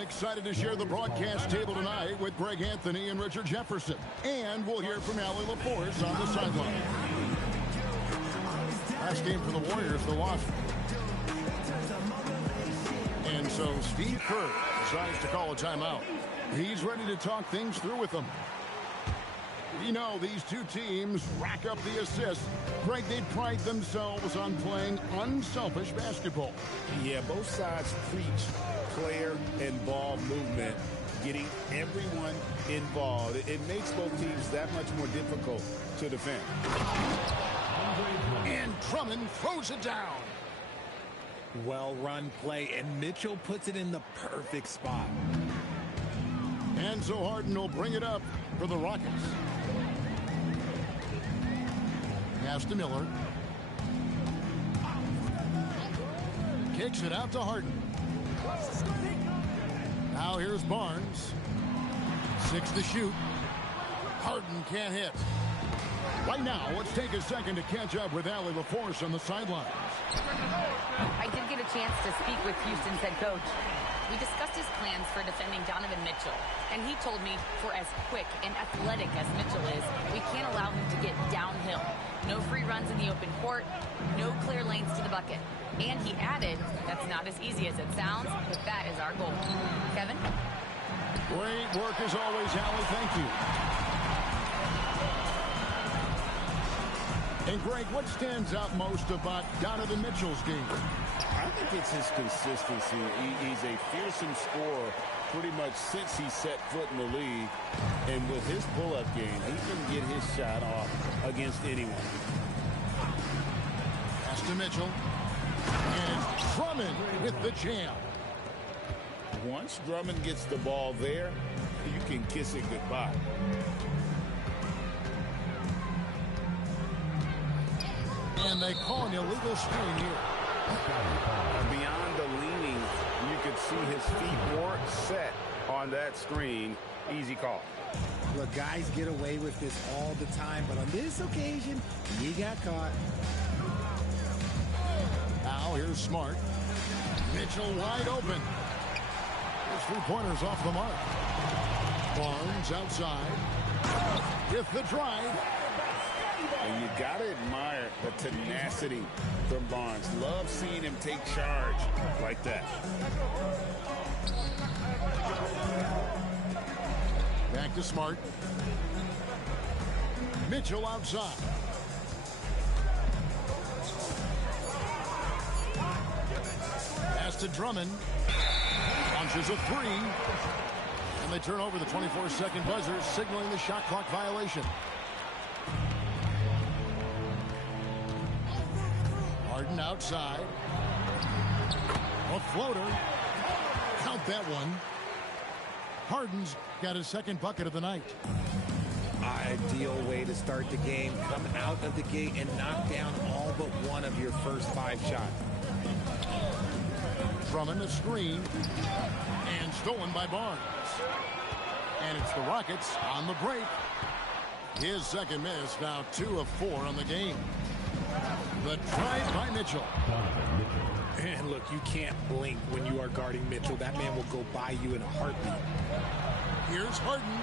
Excited to share the broadcast table tonight with Greg Anthony and Richard Jefferson. And we'll hear from Allie LaForce on the sideline. Last game for the Warriors, the loss. And so Steve Kerr decides to call a timeout. He's ready to talk things through with them. You know, these two teams rack up the assists. Greg, they pride themselves on playing unselfish basketball. Yeah, both sides preach player and ball movement, getting everyone involved. It makes both teams that much more difficult to defend. And Drummond throws it down. Well-run play, and Mitchell puts it in the perfect spot. And so Harden will bring it up for the Rockets. Pass to Miller. Kicks it out to Harden. Now here's Barnes. 6 to shoot. Harden can't hit. Right now, let's take a second to catch up with Allie LaForce on the sidelines. I did get a chance to speak with Houston's head coach. We discussed his plans for defending Donovan Mitchell, and he told me for as quick and athletic as Mitchell is, we can't allow him to get downhill. No free runs in the open court, no clear lanes to the bucket. And he added, that's not as easy as it sounds, but that is our goal. Kevin? Great work as always, Allie. Thank you. And Greg, what stands out most about Donovan Mitchell's game? I think it's his consistency. He's a fearsome scorer pretty much since he set foot in the league. And with his pull-up game, he can get his shot off against anyone. Pass to Mitchell. And it's Drummond with the jam. Once Drummond gets the ball there, you can kiss it goodbye. And they call an illegal screen here. Beyond the leaning, you could see his feet weren't set on that screen. Easy call. Look, guys get away with this all the time, but on this occasion, he got caught. Now here's Smart. Mitchell wide open. His three-pointers off the mark. Barnes outside with the drive. And you got to admire the tenacity from Barnes. Love seeing him take charge like that. Back to Smart. Mitchell outside. Pass to Drummond. Launches a three. And they turn over the 24-second buzzer, signaling the shot clock violation. Harden outside. A floater. Count that one. Harden's got his second bucket of the night. Ideal way to start the game. Come out of the gate and knock down all but one of your first 5 shots. Drummond a screen. And stolen by Barnes. And it's the Rockets on the break. His second miss, now 2 of 4 on the game. The drive by Mitchell. And look, you can't blink when you are guarding Mitchell. That man will go by you in a heartbeat. Here's Harden.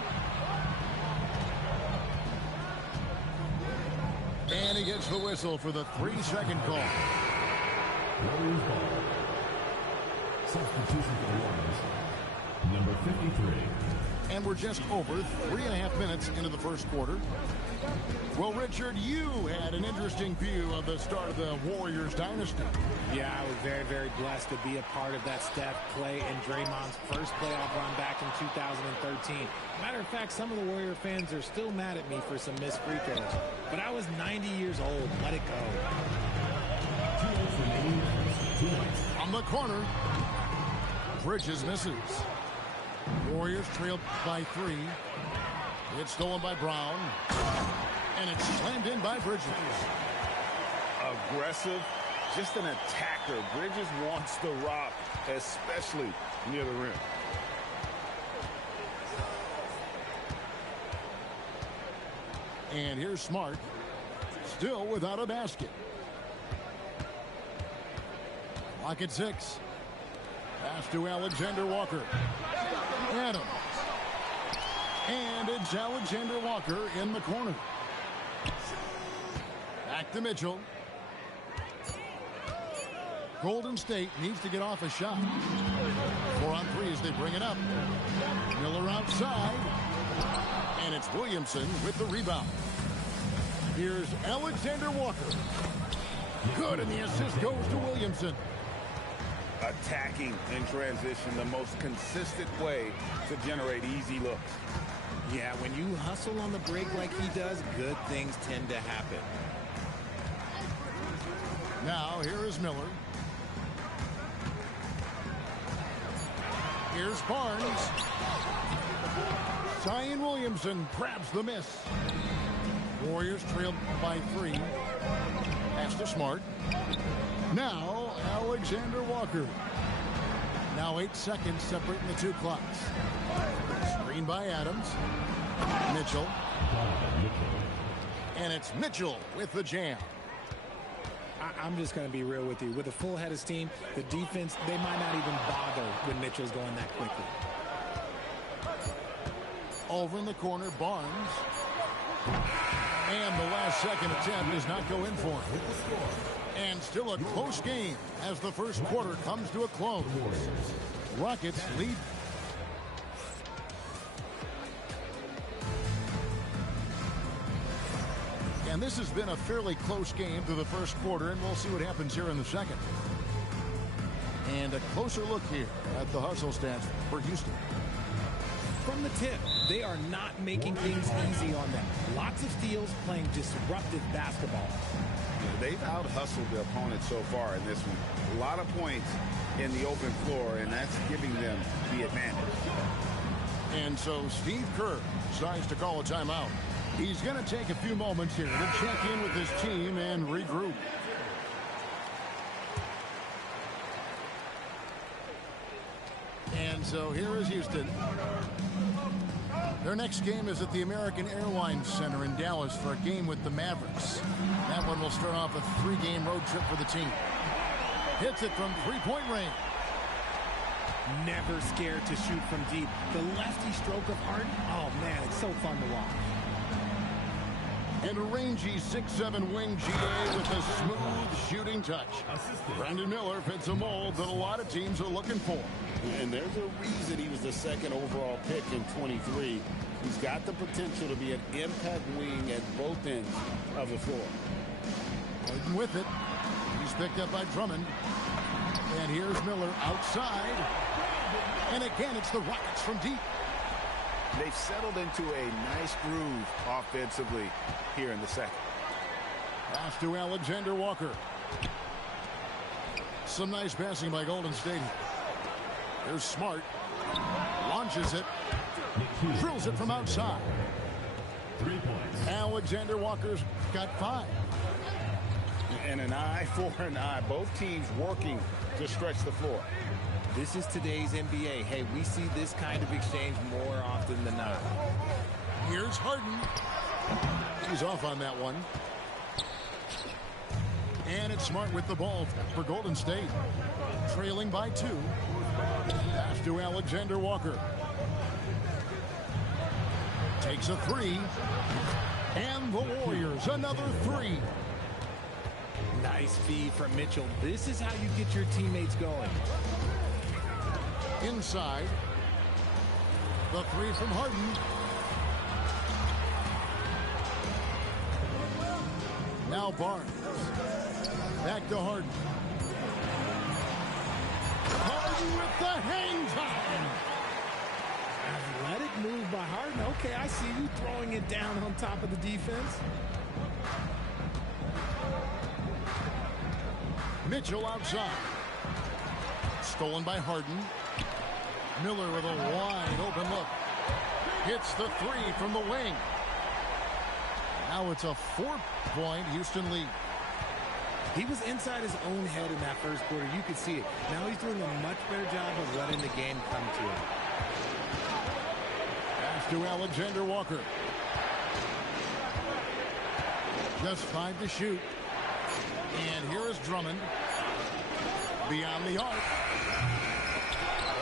And he gets the whistle for the 3-second call. Warriors ball. Substitution for the Warriors. Number 53. And we're just over 3.5 minutes into the first quarter. Well, Richard, you had an interesting view of the start of the Warriors dynasty. Yeah, I was very, very blessed to be a part of that Steph, Clay, and Draymond's first playoff run back in 2013. Matter of fact, some of the Warrior fans are still mad at me for some missed free throws. But I was 90 years old. Let it go. On the corner, Bridges misses. Warriors trailed by 3. It's stolen by Brown. And it's slammed in by Bridges. Aggressive, just an attacker. Bridges wants the rock, especially near the rim. And here's Smart, still without a basket. Clock at 6. Pass to Alexander Walker. Adams. And it's Alexander Walker in the corner. Back to Mitchell. Golden State needs to get off a shot. 4 on 3 as they bring it up. Miller outside. And it's Williamson with the rebound. Here's Alexander Walker. Good, and the assist goes to Williamson. Attacking in transition, the most consistent way to generate easy looks. Yeah, when you hustle on the break like he does, good things tend to happen. Now, here is Miller. Here's Barnes. Zion Williamson grabs the miss. Warriors trail by 3. Pass to Smart. Now, Alexander Walker. Now 8 seconds separating the 2 clocks. Screen by Adams. Mitchell. And it's Mitchell with the jam. I'm just going to be real with you. With a full head of steam, the defense, they might not even bother when Mitchell's going that quickly. Over in the corner, Barnes. And the last second attempt does not go in for him. And still a close game as the first quarter comes to a close. Rockets lead. And this has been a fairly close game through the first quarter, and we'll see what happens here in the second. And a closer look here at the hustle stats for Houston. From the tip, they are not making things easy on them. Lots of steals, playing disruptive basketball. They've out-hustled the opponent so far in this one. A lot of points in the open floor, and that's giving them the advantage. And so Steve Kerr decides to call a timeout. He's going to take a few moments here to check in with his team and regroup. And so here is Houston. Their next game is at the American Airlines Center in Dallas for a game with the Mavericks. That one will start off a 3-game road trip for the team. Hits it from 3-point range. Never scared to shoot from deep. The lefty stroke of Harden, oh man, it's so fun to watch. And a rangy 6'7" wing GA with a smooth shooting touch. Brandon Miller fits a mold that a lot of teams are looking for. And there's a reason he was the second overall pick in 23. He's got the potential to be an impact wing at both ends of the floor. Harden with it. He's picked up by Drummond. And here's Miller outside. And again, it's the Rockets from deep. They've settled into a nice groove offensively here in the second. Pass to Alexander Walker. Some nice passing by Golden State. There's Smart. Launches it. Drills it from outside. 3 points. Alexander Walker's got 5. And an eye for an eye. Both teams working to stretch the floor. This is today's NBA. Hey, we see this kind of exchange more often than not. Here's Harden. He's off on that one. And it's Smart with the ball for Golden State. Trailing by 2. Pass to Alexander Walker. Takes a 3. And the Warriors another 3. Nice feed from Mitchell. This is how you get your teammates going. Inside. The 3 from Harden. Now Barnes. Back to Harden. Harden with the hang time. Athletic move by Harden. Okay, I see you throwing it down on top of the defense. Mitchell outside. Stolen by Harden. Miller with a wide open look. Hits the 3 from the wing. Now it's a 4-point Houston lead. He was inside his own head in that first quarter. You could see it. Now he's doing a much better job of letting the game come to him. Pass to Alexander Walker. Just 5 to shoot. And here is Drummond. Beyond the arc.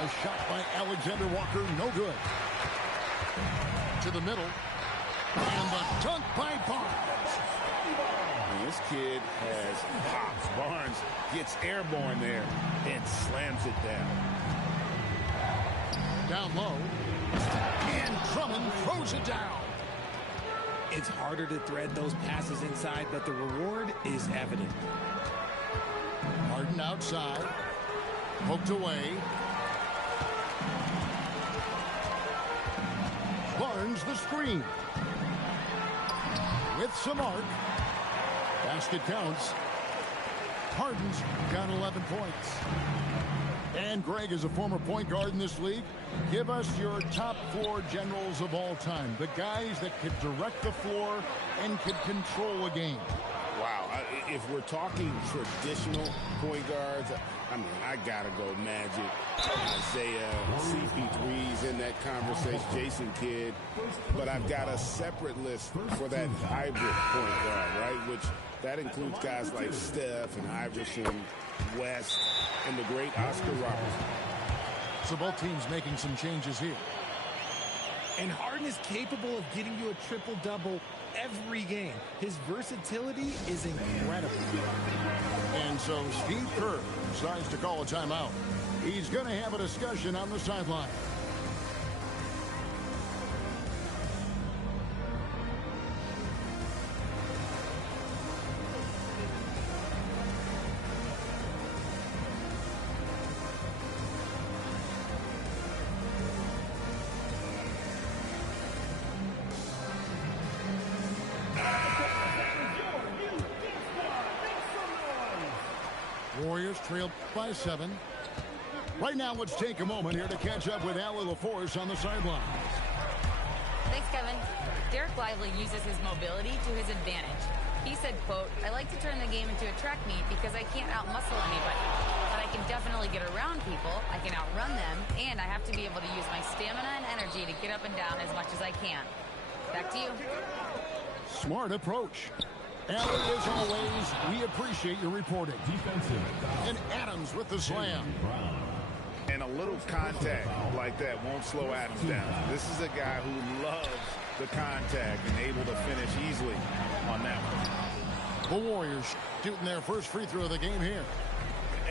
A shot by Alexander Walker, no good. To the middle. And the dunk by Barnes. And this kid has hops. Barnes gets airborne there and slams it down. Down low. And Drummond throws it down. It's harder to thread those passes inside, but the reward is evident. Harden outside. Poked away. Barnes the screen. With some arc. Basket counts. Harden's got 11 points. And Greg, is a former point guard in this league, give us your top 4 generals of all time. The guys that could direct the floor and could control a game. Wow. If we're talking traditional point guards, I mean, I got to go Magic, Isaiah, CP3's in that conversation, Jason Kidd. But I've got a separate list for that hybrid point guard, right? Which that includes guys like Steph and Iverson, West, and the great Oscar Robertson. So both teams making some changes here. And Harden is capable of getting you a triple-double every game. His versatility is incredible. And so Steve Kerr decides to call a timeout. He's going to have a discussion on the sideline. Warriors trail by 7. Right now, let's take a moment here to catch up with Allie LaForce on the sideline. Thanks, Kevin. Derek Lively uses his mobility to his advantage. He said, quote, "I like to turn the game into a track meet because I can't outmuscle anybody. But I can definitely get around people, I can outrun them, and I have to be able to use my stamina and energy to get up and down as much as I can." Back to you. Smart approach. Allie, as always, we appreciate your reporting. Defensive. And Adams with the slam. And a little contact like that won't slow Adams down. This is a guy who loves the contact and able to finish easily on that one. The Warriors shooting their first free throw of the game here.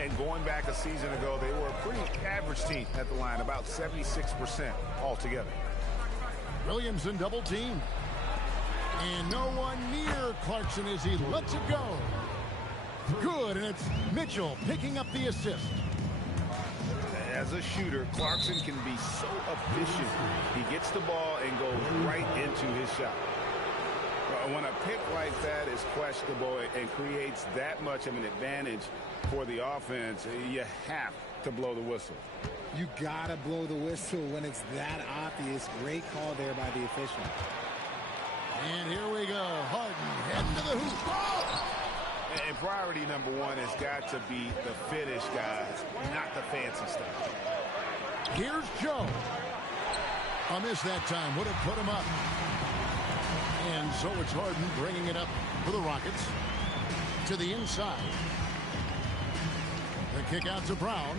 And going back a season ago, they were a pretty average team at the line, about 76% altogether. Williamson double team. And no one near Clarkson as he lets it go. Good, and it's Mitchell picking up the assist. As a shooter, Clarkson can be so efficient. He gets the ball and goes right into his shot. When a pick like that is questionable and creates that much of an advantage for the offense, you have to blow the whistle. You gotta blow the whistle when it's that obvious. Great call there by the official. And here we go. Harden heading to the hoop. Oh! And priority number one has got to be the finish, guys, not the fancy stuff. Here's Joe. A miss that time. Would have put him up. And so it's Harden bringing it up for the Rockets. To the inside. The kick out to Brown.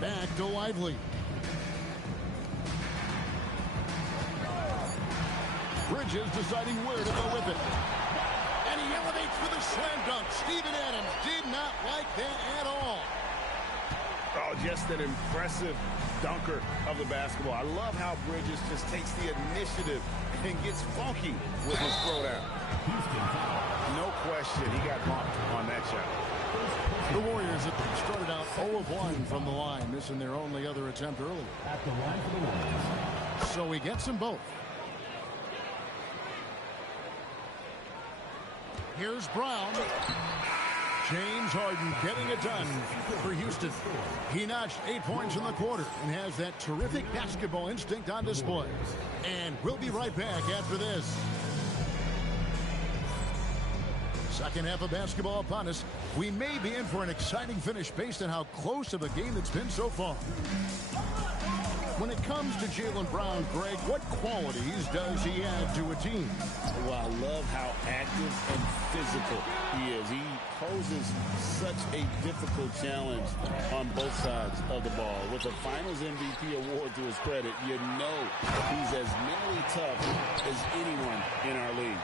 Back to Lively. Bridges deciding where to go with it. And he elevates for the slam dunk. Steven Adams did not like that at all. Oh, just an impressive dunker of the basketball. I love how Bridges just takes the initiative and gets funky with his throwdown. No question, he got bumped on that shot. The Warriors have started out 0 of 1 from the line, missing their only other attempt earlier. At the line for the Warriors. So he gets them both. Here's Brown. James Harden getting it done for Houston. He notched 8 points in the quarter and has that terrific basketball instinct on display. And we'll be right back after this. Second half of basketball upon us. We may be in for an exciting finish based on how close of a game it's been so far. When it comes to Jaylen Brown, Greg, what qualities does he add to a team? Well, I love how active and physical he is. He poses such a difficult challenge on both sides of the ball. With a Finals MVP award to his credit, you know he's as mentally tough as anyone in our league.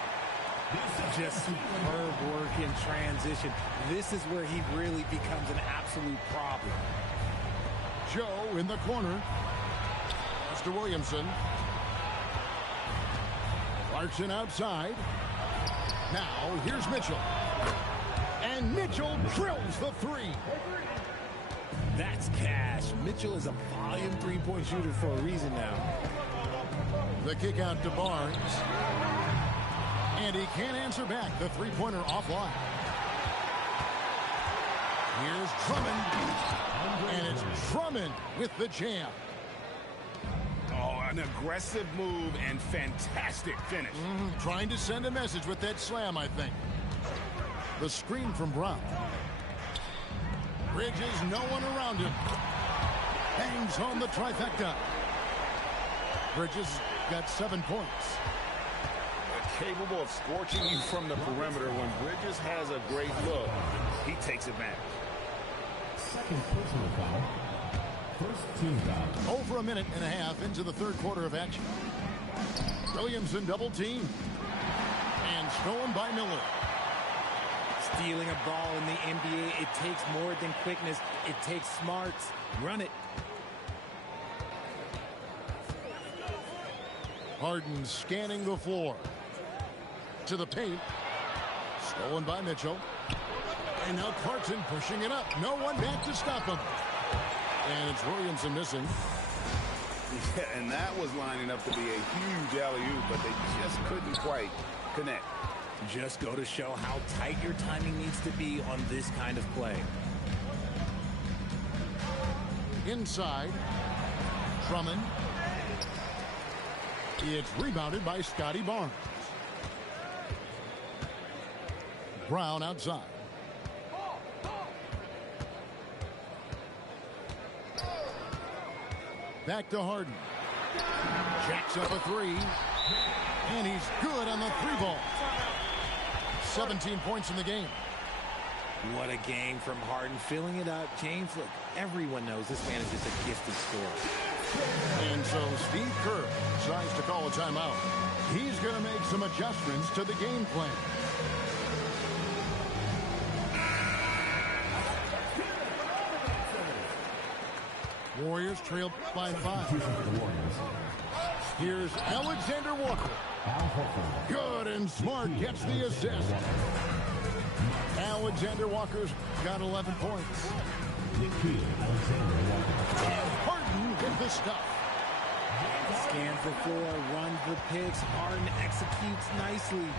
Just superb work in transition. This is where he really becomes an absolute problem. Joe in the corner. To Williamson. Clarkson outside. Now here's Mitchell. And Mitchell drills the three. That's cash. Mitchell is a volume three-point shooter for a reason now. The kick out to Barnes. And he can't answer back. The three-pointer offline. Here's Drummond. And it's Drummond with the jam. An aggressive move and fantastic finish. Trying to send a message with that slam, I think. The screen from Brown. Bridges, no one around him. Bangs home the trifecta. Bridges got 7 points. Capable of scorching you from the perimeter. When Bridges has a great look, he takes advantage. Second personal foul. First team foul. Over a minute and a half into the third quarter of action. Williamson double team. And stolen by Miller. Stealing a ball in the NBA, it takes more than quickness. It takes smarts. Run it. Harden scanning the floor. To the paint. Stolen by Mitchell. And now Clarkson pushing it up. No one back to stop him. And it's Williamson missing. Yeah, and that was lining up to be a huge alley-oop, but they just couldn't quite connect. Just go to show how tight your timing needs to be on this kind of play. Inside. Drummond. It's rebounded by Scotty Barnes. Brown outside. Back to Harden. Jacks up a three. And he's good on the three ball. 17 points in the game. What a game from Harden. Filling it up. James, look, everyone knows this man is just a gifted scorer. And so Steve Kerr decides to call a timeout. He's going to make some adjustments to the game plan. Warriors trail by 5. Here's Alexander Walker. Good and smart gets the assist. Alexander Walker's got 11 points. And Harden with the stuff. Scans the floor, runs the picks. Harden executes nicely.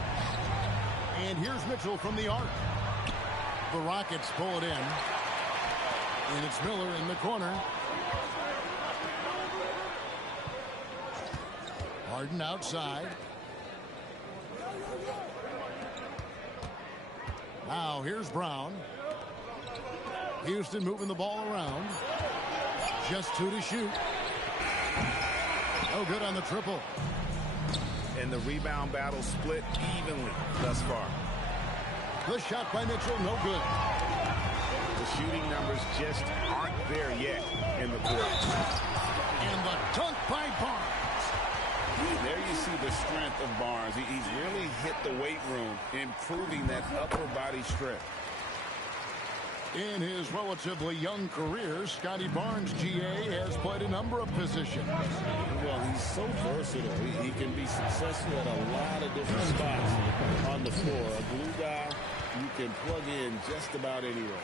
And here's Mitchell from the arc. The Rockets pull it in. And it's Miller in the corner. Harden outside. Now here's Brown. Houston moving the ball around. Just 2 to shoot. No good on the triple. And the rebound battle split evenly thus far. The shot by Mitchell, no good. The shooting numbers just aren't there yet in the court. And the dunk by Barnes. There you see the strength of Barnes. He's really hit the weight room, improving that upper body strength. In his relatively young career, Scotty Barnes, GA, has played a number of positions. Well, he's so versatile. He can be successful at a lot of different spots on the floor. A glue guy you can plug in just about anywhere.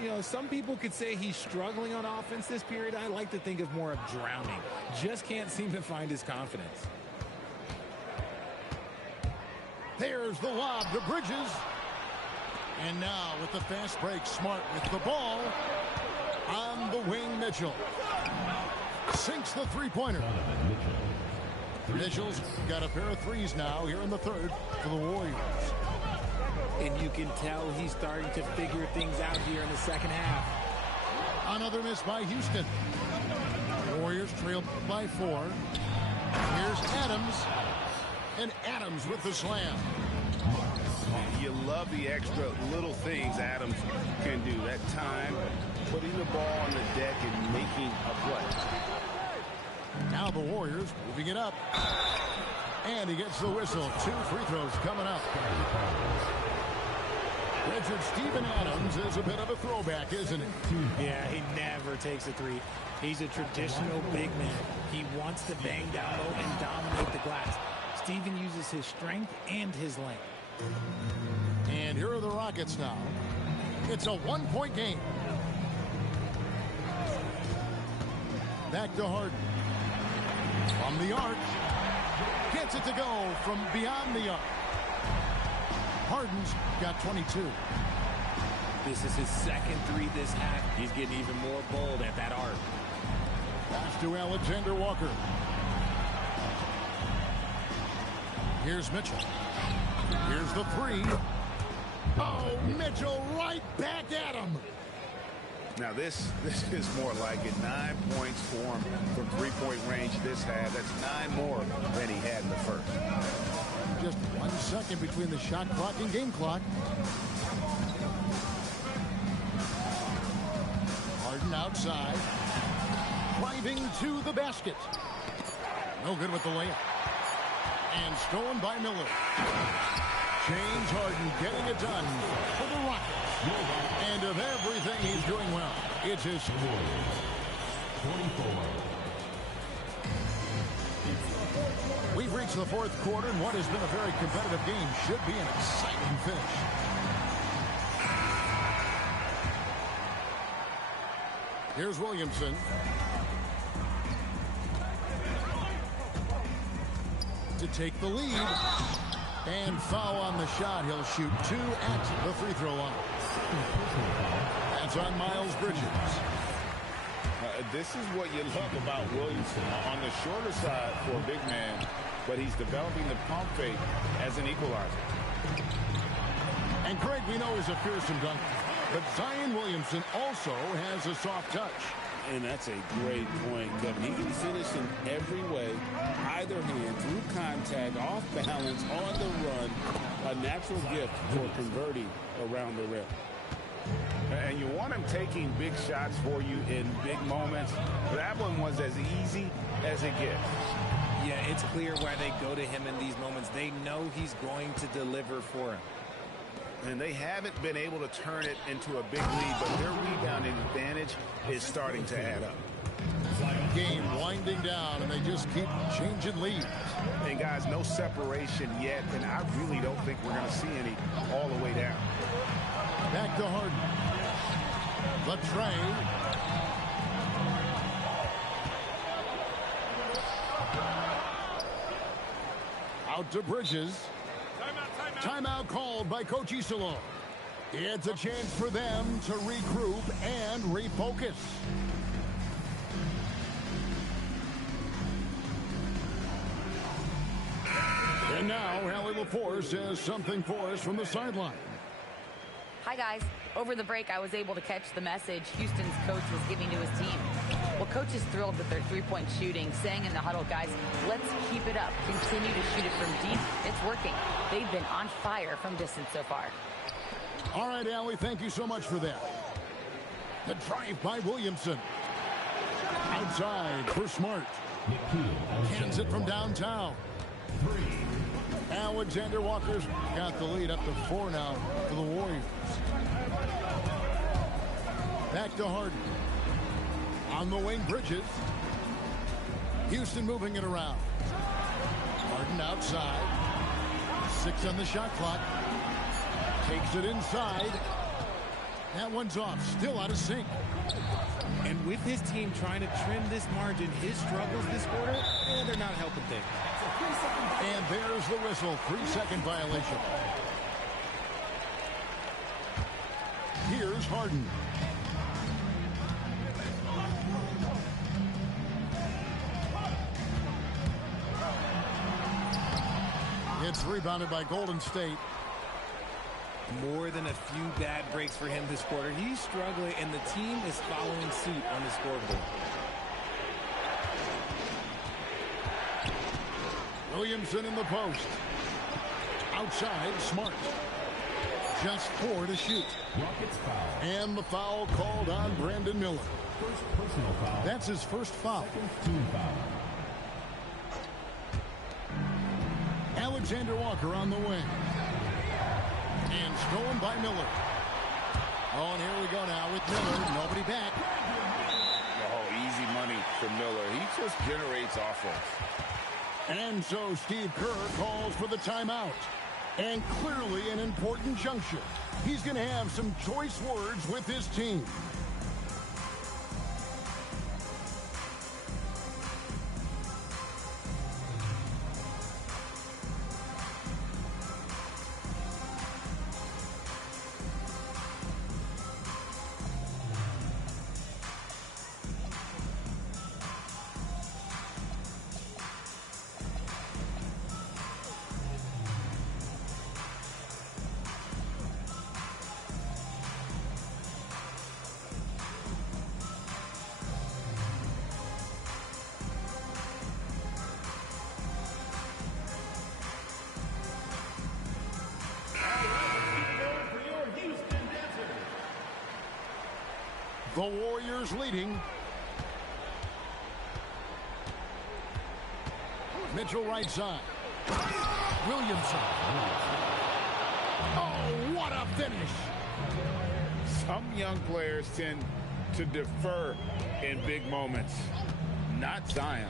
You know, some people could say he's struggling on offense this period. I like to think of more of drowning. Just can't seem to find his confidence. There's the lob to Bridges. And now with the fast break, Smart with the ball. On the wing, Mitchell. Sinks the three-pointer. Mitchell's got a pair of threes now here in the third for the Warriors. And you can tell he's starting to figure things out here in the second half. Another miss by Houston. Warriors trail by 4. Here's Adams. And Adams with the slam. You love the extra little things Adams can do. That time, putting the ball on the deck and making a play. Now the Warriors moving it up. And he gets the whistle. 2 free throws coming up. Richard, Steven Adams is a bit of a throwback, isn't he? Yeah, he never takes a 3. He's a traditional big man. He wants to bang down low and dominate the glass. Steven uses his strength and his length. And here are the Rockets now. It's a 1-point game. Back to Harden. From the arc. Gets it to go from beyond the arc. Harden's got 22. This is his second 3 this half. He's getting even more bold at that arc. Pass to Alexander Walker. Here's Mitchell. Here's the 3. Oh, Mitchell right back at him. Now this is more like it. 9 points for him from three-point range this half. That's 9 more than he had in the first. Just 1 second between the shot clock and game clock. Harden outside. Driving to the basket. No good with the layup. And stolen by Miller. James Harden getting it done for the Rockets. And of everything he's doing well, it's his score. 24. We've reached the 4th quarter, and what has been a very competitive game should be an exciting finish. Here's Williamson. To take the lead. And foul on the shot. He'll shoot 2 at the free throw line. That's on Miles Bridges. This is what you love about Williamson. On the shorter side for a big man, but he's developing the pump fake as an equalizer. And Craig, we know, is a fearsome dunker. But Zion Williamson also has a soft touch. And that's a great point, Kevin. He can finish in every way, either hand, through contact, off balance, on the run. A natural gift for converting around the rim. And you want him taking big shots for you in big moments. That one was as easy as it gets. Yeah, it's clear why they go to him in these moments. They know he's going to deliver for him. And they haven't been able to turn it into a big lead, but their rebounding advantage is starting to add up. Game winding down, and they just keep changing leads. And guys, no separation yet, and I really don't think we're going to see any all the way down. Back to Harden. The tray. Out to Bridges. Timeout called by Coach Iserlohn. It's a chance for them to regroup and refocus. And now, Allie LaForce has something for us from the sideline. Hi, guys. Over the break, I was able to catch the message Houston's coach was giving to his team. Well, coach is thrilled with their three-point shooting, saying in the huddle, guys, let's keep it up. Continue to shoot it from deep. It's working. They've been on fire from distance so far. All right, Allie, thank you so much for that. The drive by Williamson. Outside for Smart. Hands it from downtown. Alexander Walker's got the lead up to 4 now for the Warriors. Back to Harden. On the wing, Bridges. Houston moving it around. Harden outside. 6 on the shot clock. Takes it inside. That one's off. Still out of sync. And with his team trying to trim this margin, his struggles this quarter, they're not helping things. And there's the whistle. 3-second violation. Here's Harden. It's rebounded by Golden State. More than a few bad breaks for him this quarter. He's struggling, and the team is following suit on the scoreboard. Williamson in the post. Outside, Smart. Just 4 to shoot. Rockets foul. And the foul called on Brandon Miller. First personal foul. That's his first foul. Second team foul. Alexander Walker on the wing. And stolen by Miller. Oh, and here we go now with Miller. Nobody back. Oh, easy money for Miller. He just generates offense. And so Steve Kerr calls for the timeout. And clearly an important juncture. He's going to have some choice words with his team. The Warriors leading. Mitchell right side. Williamson. Oh, what a finish. Some young players tend to defer in big moments. Not Zion.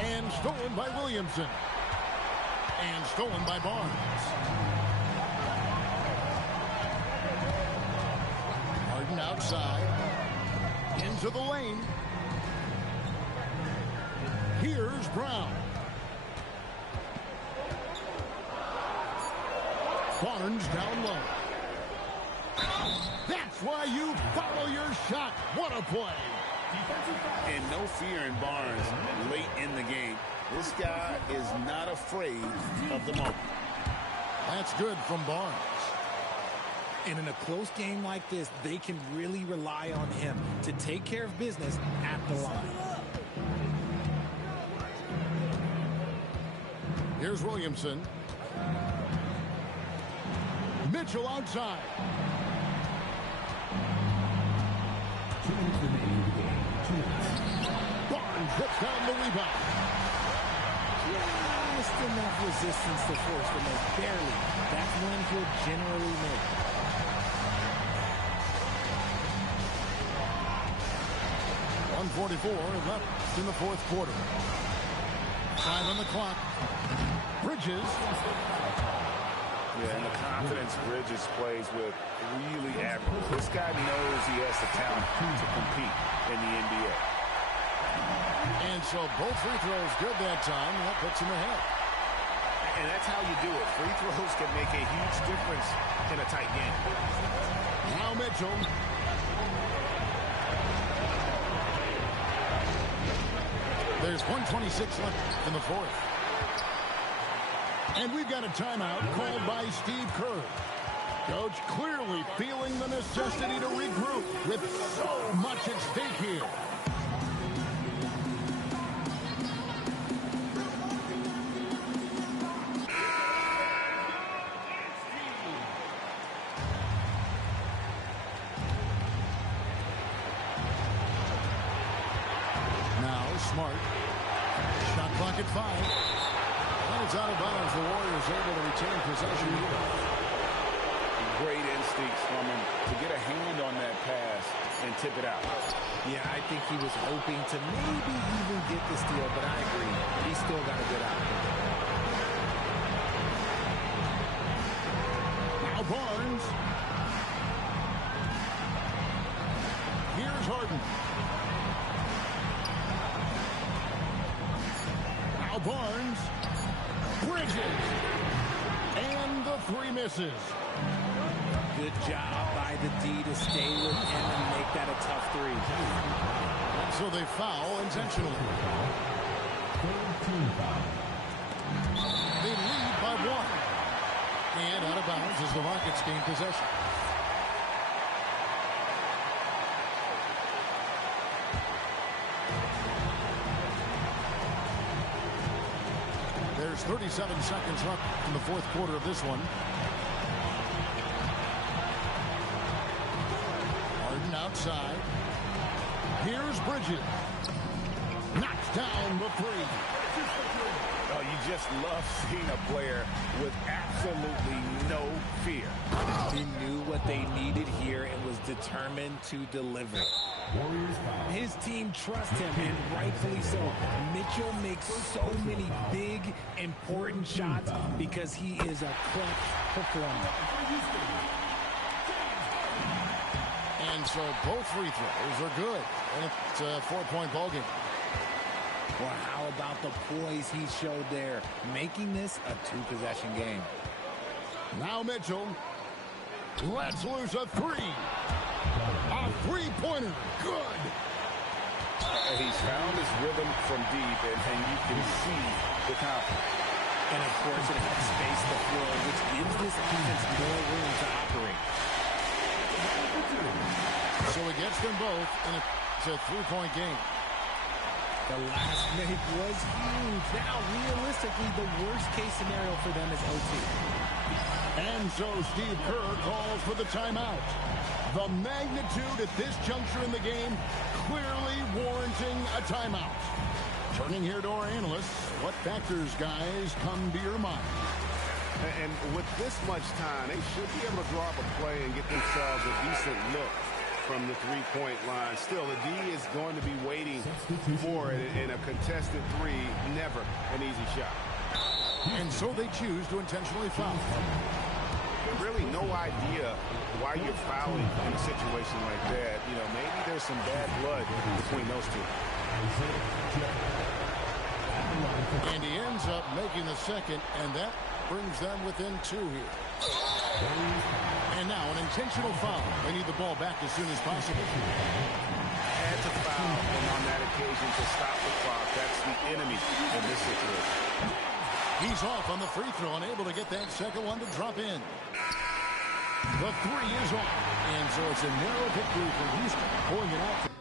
And stolen by Williamson. And stolen by Barnes. Harden outside. Into the lane. Here's Brown. Barnes down low. That's why you follow your shot. What a play. And no fear in Barnes late in the game. This guy is not afraid of the moment. That's good from Barnes. And in a close game like this, they can really rely on him to take care of business at the line. Here's Williamson. Mitchell outside. 2 minutes remaining in the game. 2 minutes. Barnes puts down the rebound. Just enough resistance to force the make. Barely. That's when he'll generally make. .144 left in the fourth quarter. 5 on the clock. Bridges. Yeah, and the confidence Bridges plays with really admirable. This guy knows he has the talent to compete in the NBA. And so both free throws good that time. That puts him ahead. And that's how you do it. Free throws can make a huge difference in a tight game. Now Mitchell. There's 1:26 left in the fourth. And we've got a timeout called by Steve Kerr. Coach clearly feeling the necessity to regroup with so much at stake here. Now Smart. Shot clock at 5. And it's out of bounds. The Warriors able to retain possession here. Great instincts from him to get a hand on that pass and tip it out. Yeah, I think he was hoping to maybe even get the steal, but I agree. He's still got to get out of it. Now Barnes. Here's Harden. Now Barnes. Bridges. And the 3 misses. Good job by the D to stay with him and make that a tough 3. And so they foul intentionally. Third team foul. They lead by 1. And out of bounds as the Rockets gain possession. There's 37 seconds left in the fourth quarter of this one. Harden outside. Here's Bridges. Knocks down the three. Oh, you just love seeing a player with absolutely no fear. He knew what they needed here and was determined to deliver. His team trusts him, and rightfully so. Mitchell makes so many big, important shots because he is a clutch performer. And so both free throws are good. And it's a 4-point ball game. Well, how about the poise he showed there, making this a two-possession game. Now Mitchell lets loose a three. A three-pointer. Good. He's found his rhythm from deep, and you can see the confidence. And, of course, it helps space the floor, which gives this defense more room to operate. So he gets them both, and it's a three-point game. The last make was huge. Now, realistically, the worst-case scenario for them is OT. And so Steve Kerr calls for the timeout. The magnitude at this juncture in the game clearly warranting a timeout. Turning here to our analysts, what factors, guys, come to your mind? And with this much time, they should be able to draw up a play and get themselves a decent look from the three-point line. Still, the D is going to be waiting for it in a contested three. Never an easy shot. And so they choose to intentionally foul. Really no idea why you're fouling in a situation like that. You know, maybe there's some bad blood between those two. And he ends up making the second, and that brings them within two here. And now an intentional foul. They need the ball back as soon as possible. Had to foul, and on that occasion to stop the clock. That's the enemy in this situation. He's off on the free throw, unable to get that second one to drop in. The three is off. And so it's a narrow victory for Houston, pulling it out.